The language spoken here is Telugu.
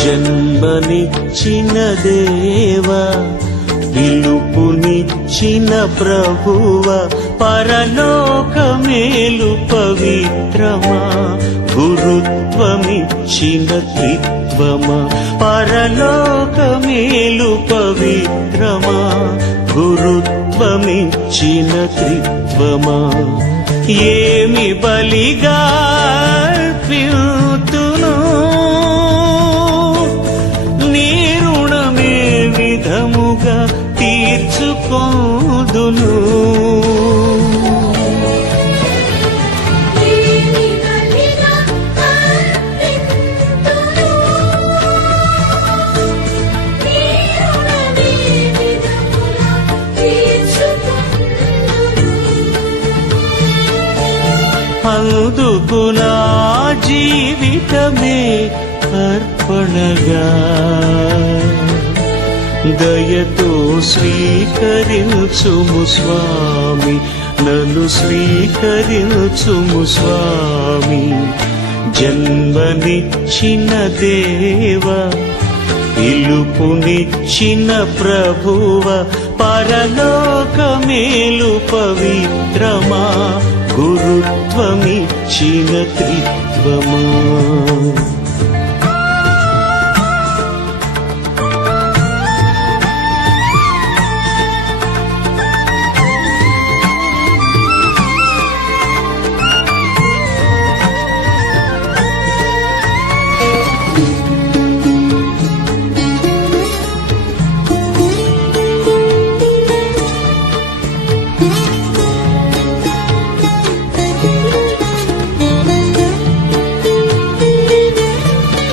జన్మనిచ్చిన దేవా, పిలుపునిచ్చిన ప్రభువ, పరలోకమేలు పవిత్రమా, గురుత్వమిచ్చిన త్రిత్వమా, పరలోకమేలు పవిత్రమా, గురుత్వమిచ్చిన త్రిత్వమా, ఏమి బలిగా అర్పింతును, నీ రుణమే విధముగా తీర్చుకోదును. అందుకు నా జీవితమే అర్పణగా, దయతో స్వీకరించుము స్వామి, నన్ను స్వీకరించుము స్వామి. జన్మనిచ్చిన దేవా, పిలుపునిచ్చిన ప్రభువ, పరలోకమేలు పవిత్రమా, గురుత్వమిచ్చిన త్రిత్వమా.